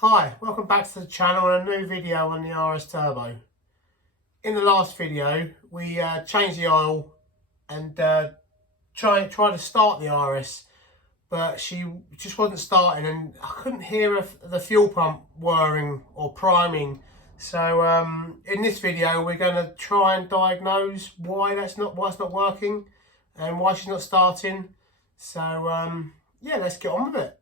Hi, welcome back to the channel and a new video on the RS Turbo. In the last video we changed the oil and tried to start the RS, but she just wasn't starting and I couldn't hear the fuel pump whirring or priming. So in this video we're going to try and diagnose why it's not working and why she's not starting. So yeah, let's get on with it.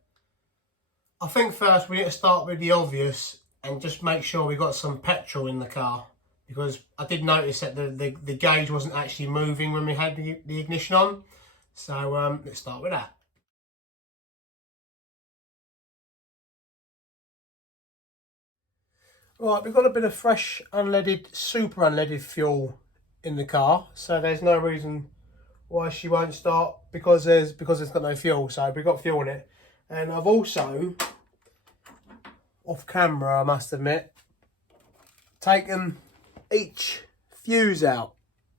I think first we need to start with the obvious and just make sure we got some petrol in the car, because I did notice that the gauge wasn't actually moving when we had the ignition on. So let's start with that. Right, we've got a bit of fresh unleaded, super unleaded fuel in the car, so there's no reason why she won't start because it's got no fuel. So we've got fuel in it. And I've also, off camera I must admit, taken each fuse out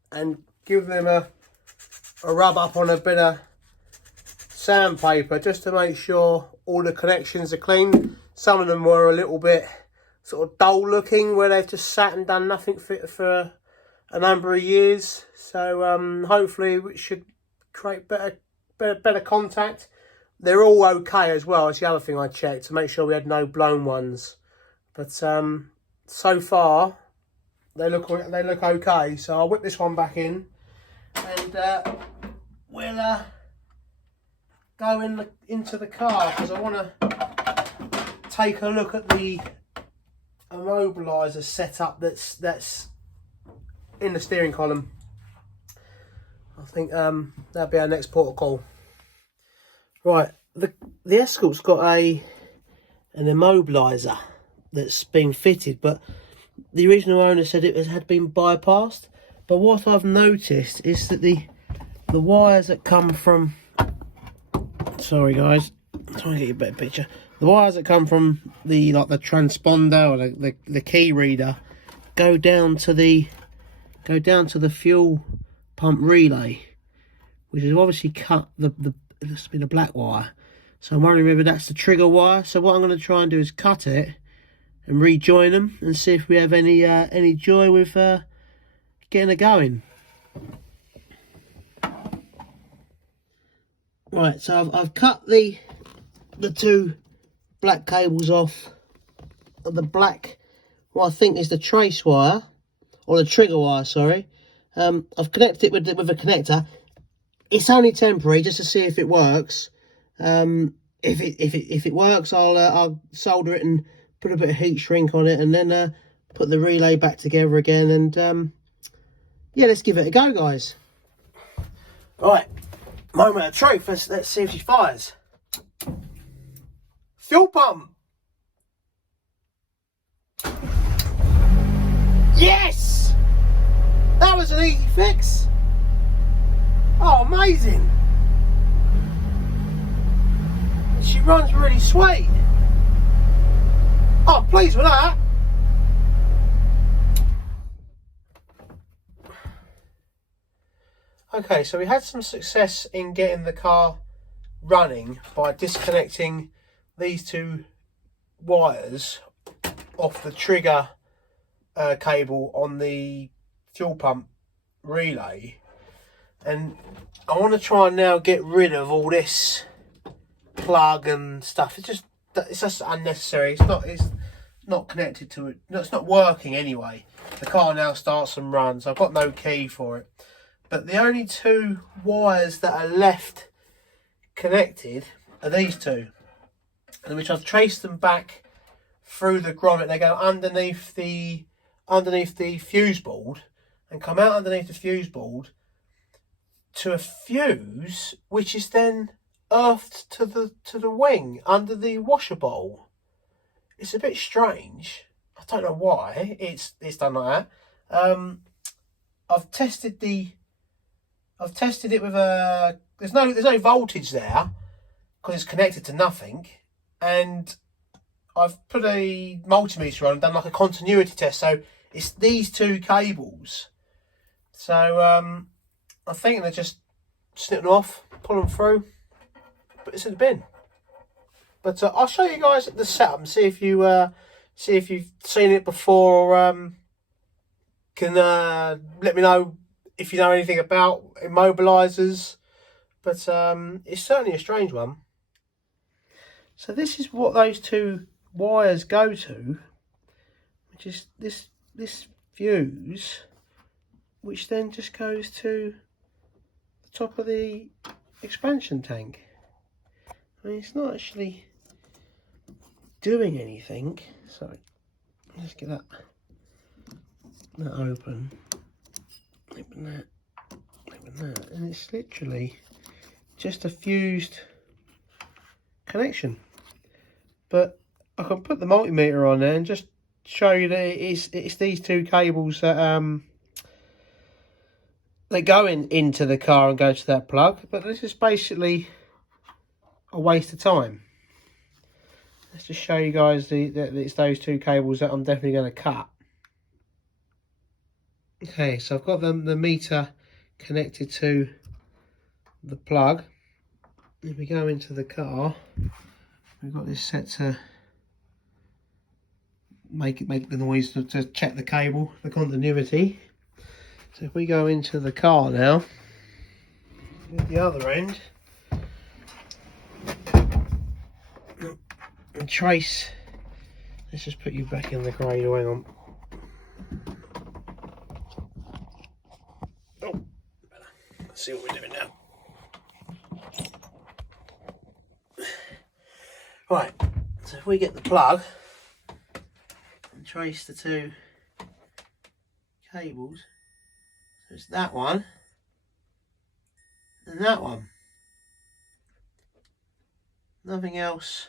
and give them a rub up on a bit of sandpaper just to make sure all the connections are clean. Some of them were a little bit sort of dull looking, where they've just sat and done nothing for a number of years. So hopefully we should create better contact. They're all okay as well. It's the other thing I checked to make sure we had no blown ones. But so far they look okay. So I'll whip this one back in and we'll go into the car, because I want to take a look at the immobilizer setup that's in the steering column. I think that'll be our next port of call. Right, the Escort's got an immobilizer that's been fitted, but the original owner said it had been bypassed. But what I've noticed is that the wires that come from, sorry guys, I'm trying to get you a better picture. The wires that come from the transponder or the key reader go down to the fuel pump relay, which has obviously cut it's been a black wire. So I'm wondering whether that's the trigger wire. So what I'm going to try and do is cut it and rejoin them and see if we have any joy with getting it going. Right, so I've cut the two black cables off of the black, what I think is the trace wire, or the trigger wire, sorry. I've connected it with a connector. It's only temporary, just to see if it works. If it works, I'll solder it and put a bit of heat shrink on it, and then put the relay back together again. And yeah, let's give it a go, guys. Right, moment of truth. Let's see if she fires. Fuel pump. Yes, that was an easy fix. Oh, amazing. She runs really sweet. Oh, I'm pleased with that. Okay, so we had some success in getting the car running by disconnecting these two wires off the trigger cable on the fuel pump relay. And I want to try and now get rid of all this plug and stuff. It's just unnecessary. It's not connected to it. No, it's not working anyway. The car now starts and runs. I've got no key for it. But the only two wires that are left connected are these two, which I've traced them back through the grommet. They go underneath the fuse board and come out underneath the fuse board to a fuse, which is then earthed to the wing under the washer bowl. It's a bit strange. I don't know why it's done like that. I've tested it with a. There's no voltage there because it's connected to nothing, and I've put a multimeter on and done like a continuity test. So it's these two cables. So I think they're just snip them off, pull them through, but it's in the bin. But I'll show you guys the setup and see if you've seen it before, or can let me know if you know anything about immobilizers. But it's certainly a strange one. So this is what those two wires go to, which is this fuse, which then just goes to the top of the expansion tank. I mean, it's not actually doing anything. So let's get that open that, and it's literally just a fused connection. But I can put the multimeter on there and just show you that it's these two cables that they go into the car and go to that plug. But this is basically a waste of time. Let's just show you guys that it's those two cables that I'm definitely going to cut. Okay, so I've got the meter connected to the plug. If we go into the car, we've got this set to make the noise to check the cable, the continuity. So if we go into the car now, at the other end, and trace, let's just put you back in the cradle, hang on. Oh, let's see what we're doing now. Right, so if we get the plug and trace the two cables, so it's that one and that one. Nothing else.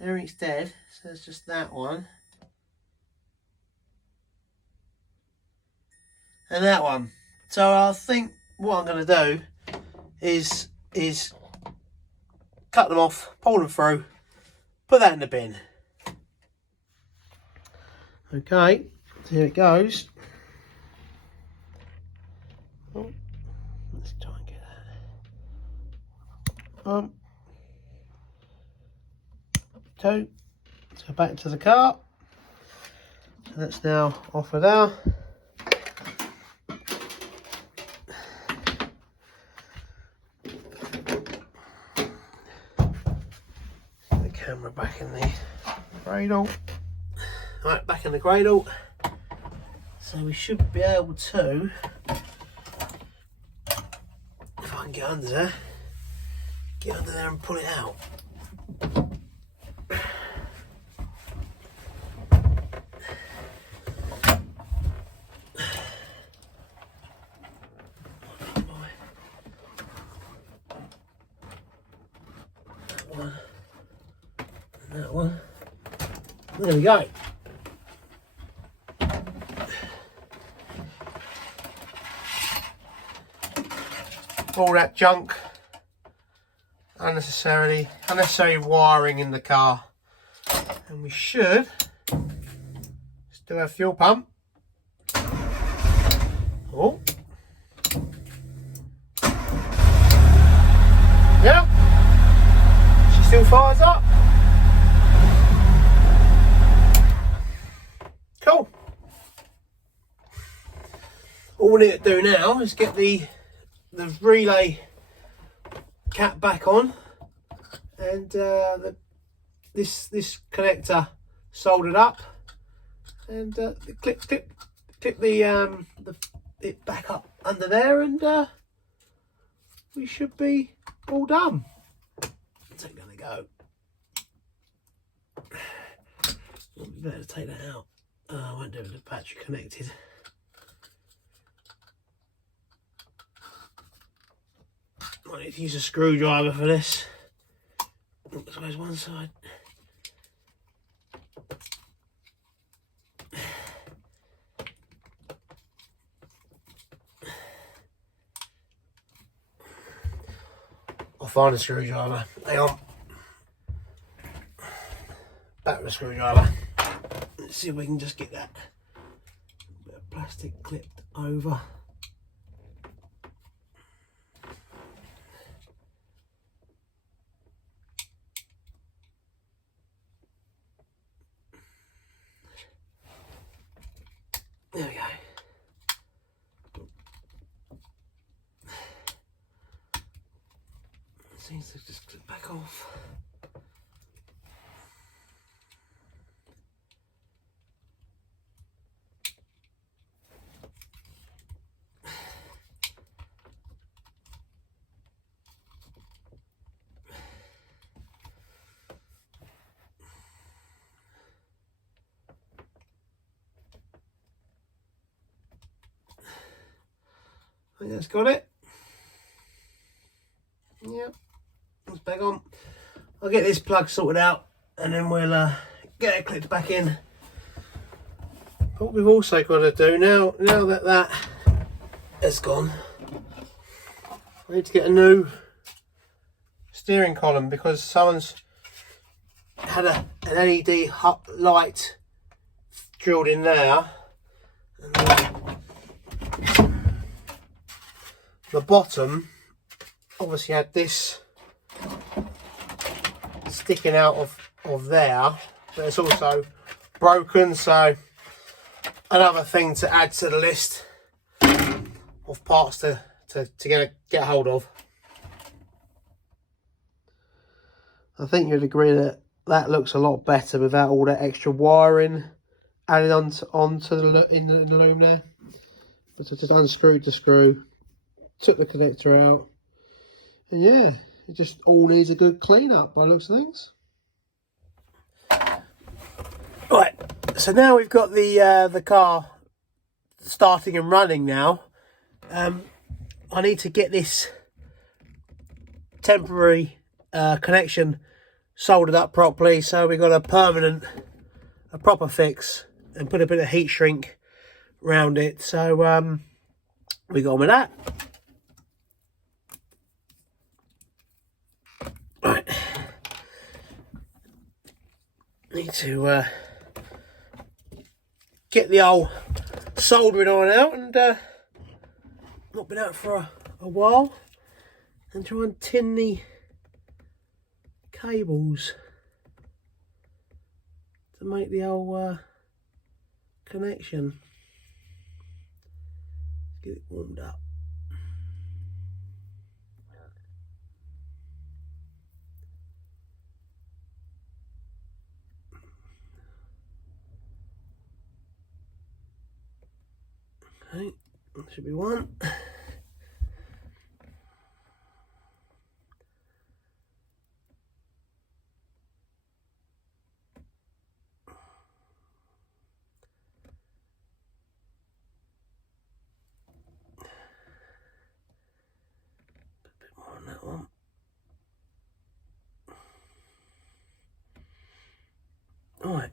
Everything's dead, so it's just that one and that one. So I think what I'm going to do is cut them off, pull them through, put that in the bin. Okay, so here it goes. Oh, let's try and get that. 2. So back to the car. So that's now off of there. The camera back in the cradle. Right, back in the cradle. So we should be able to, if I can get under there and pull it out. That one. There we go. All that junk, unnecessary wiring in the car, and we should just do our fuel pump. Oh, yeah, she still fires up. Cool. All we need to do now is get the relay cap back on, and this connector soldered up, and clip it back up under there, and we should be all done. Take that and go. We better take that out. I won't do it with the battery connected. I need to use a screwdriver for this. So there's one side. I'll find a screwdriver. Hang on. Back with a screwdriver. Let's see if we can just get that bit of plastic clipped over. seems to just clip back off. I think that's got it. Yep, it's back on. I'll get this plug sorted out and then we'll get it clipped back in. What we've also got to do now that that has gone, I need to get a new steering column because someone's had an LED light drilled in there. And the bottom obviously had this sticking out of there, but it's also broken, so another thing to add to the list of parts to get hold of. I think you'd agree that that looks a lot better without all that extra wiring added onto the in the loom there. But I just unscrewed the screw, took the connector out, and yeah, it just all needs a good clean up by the looks of things. Right, so now we've got the car starting and running now. I need to get this temporary connection soldered up properly, so we've got a proper fix and put a bit of heat shrink around it. So we got on with that. Right, need to get the old soldering iron out, and not been out for a while, and try and tin the cables to make the old connection. Get it warmed up. Okay, that should be one. That one. Alright.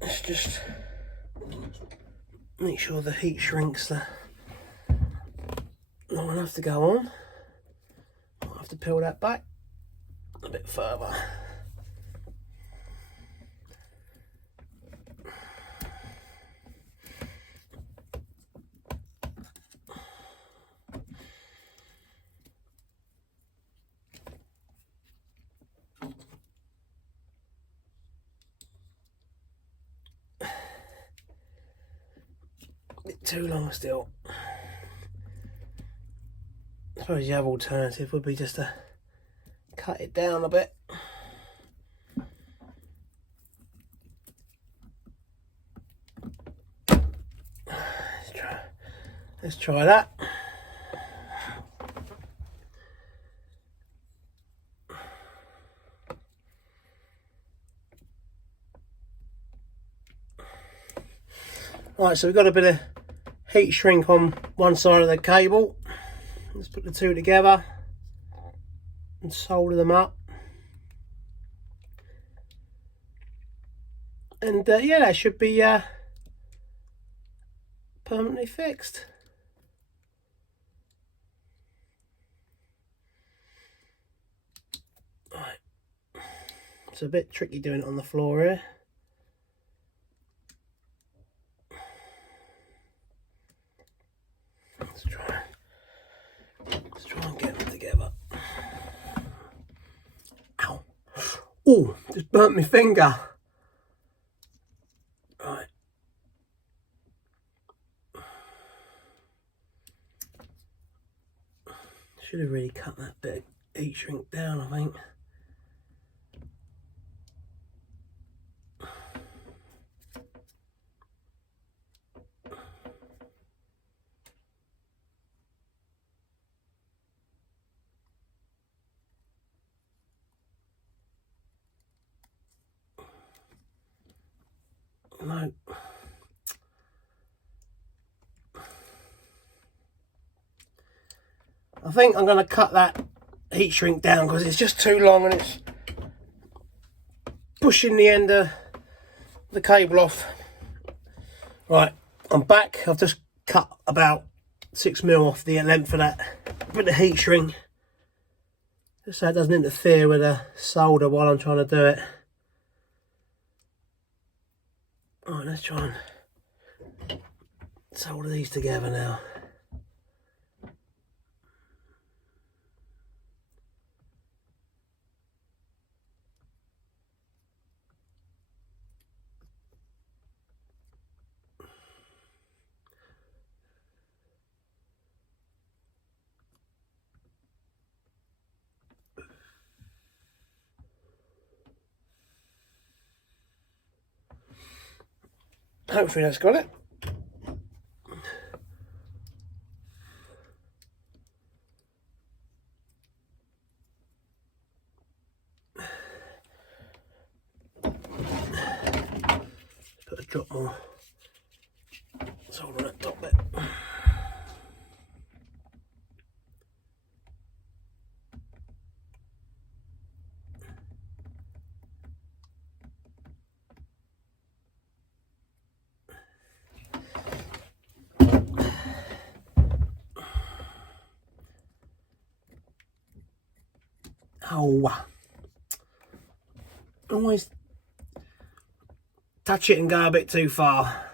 Let's just make sure the heat shrinks long enough to go on. I'll have to peel that back a bit further. Bit too long still. I suppose the other alternative would be just to cut it down a bit. Let's try that. Right, so we've got a bit of heat shrink on one side of the cable. Let's put the two together and solder them up. And yeah, that should be permanently fixed. Right. It's a bit tricky doing it on the floor here. Let's try and get them together. Ow. Oh, just burnt my finger. Right. cut that bit of heat shrink down, I think. No. I think I'm going to cut that heat shrink down because it's just too long and it's pushing the end of the cable off. Right, I'm back. I've just cut about 6mm off the length of that bit of heat shrink, just so it doesn't interfere with the solder while I'm trying to do it. Right, let's try and solder these together now. Hopefully that's got it. Got to drop more solder on that top bit. Oh, always touch it and go a bit too far.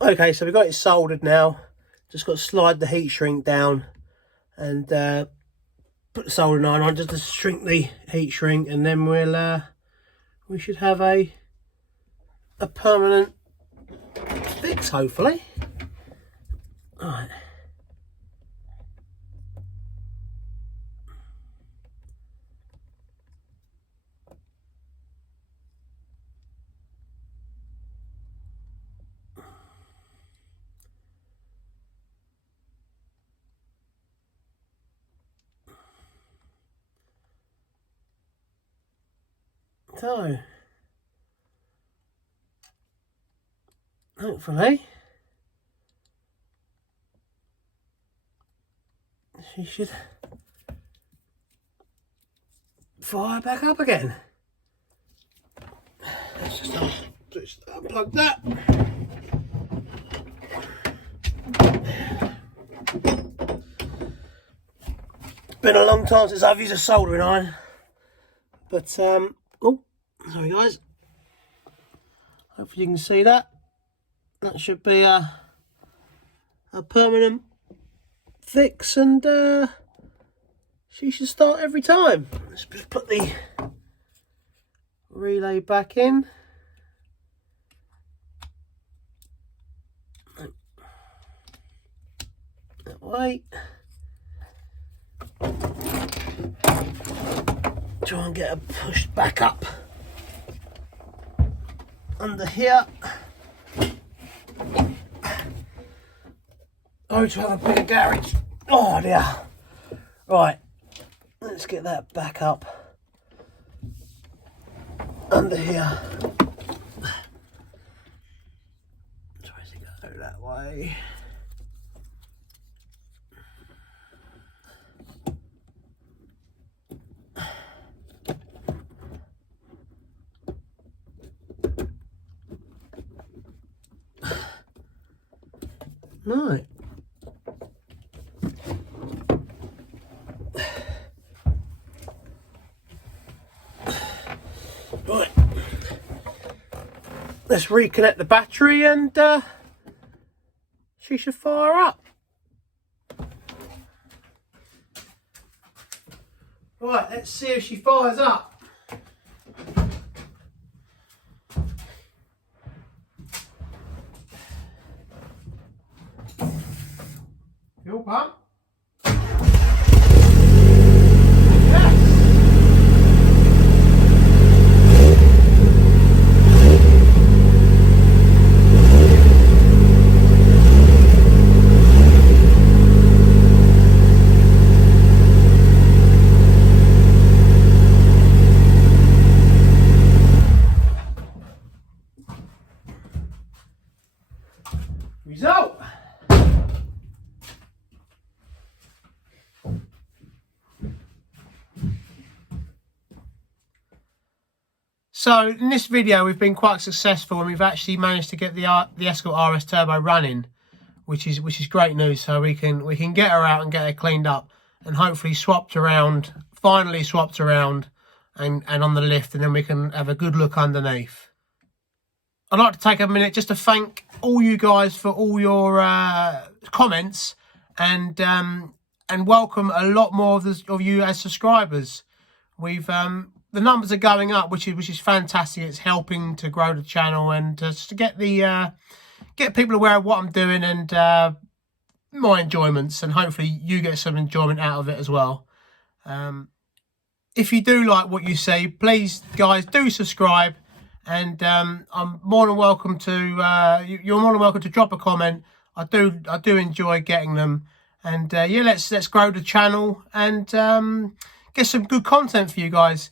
Okay, so we've got it soldered now. Just got to slide the heat shrink down and put the soldering iron on just to shrink the heat shrink, and then we should have a permanent fix, hopefully. All right. So, hopefully, she should fire back up again. Let's just unplug that. Been a long time since I've used a soldering iron, but oh, sorry guys. Hopefully you can see that. That should be a permanent fix, and she should start every time. Let's just put the relay back in. way. Try and get her pushed back up under here. Oh, to have a bigger garage. Oh dear. Right, let's get that back up under here. Try to go that way. Right. Right. Let's reconnect the battery and she should fire up. Right, let's see if she fires up. Fuel pump. Result. So in this video we've been quite successful and we've actually managed to get the Escort RS Turbo running, which is great news. So we can get her out and get her cleaned up and hopefully finally swapped around and on the lift, and then we can have a good look underneath. I'd like to take a minute just to thank all you guys for all your comments and welcome a lot more of you as subscribers. We've the numbers are going up, which is fantastic. It's helping to grow the channel and just to get people aware of what I'm doing and my enjoyments, and hopefully you get some enjoyment out of it as well. If you do like what you see, please guys do subscribe, and I'm more than welcome to you're more than welcome to drop a comment. I do enjoy getting them, and yeah, let's grow the channel and get some good content for you guys.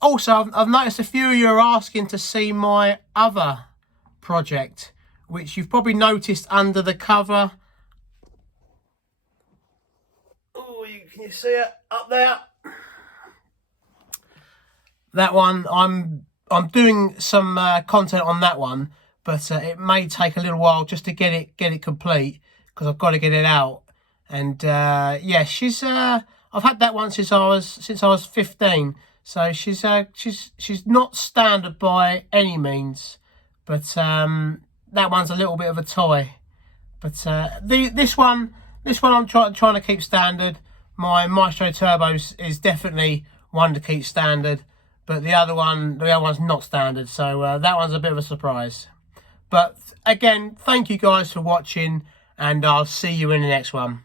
Also, I've noticed a few of you are asking to see my other project, which you've probably noticed under the cover. Oh, can you see it up there? That one, I'm doing some content on that one, but it may take a little while just to get it complete, because I've got to get it out. And yeah, I've had that one since I was 15. So she's not standard by any means, but that one's a little bit of a toy. But this one I'm trying to keep standard. My Maestro Turbos is definitely one to keep standard, but the other one's not standard. So that one's a bit of a surprise. But again, thank you guys for watching, and I'll see you in the next one.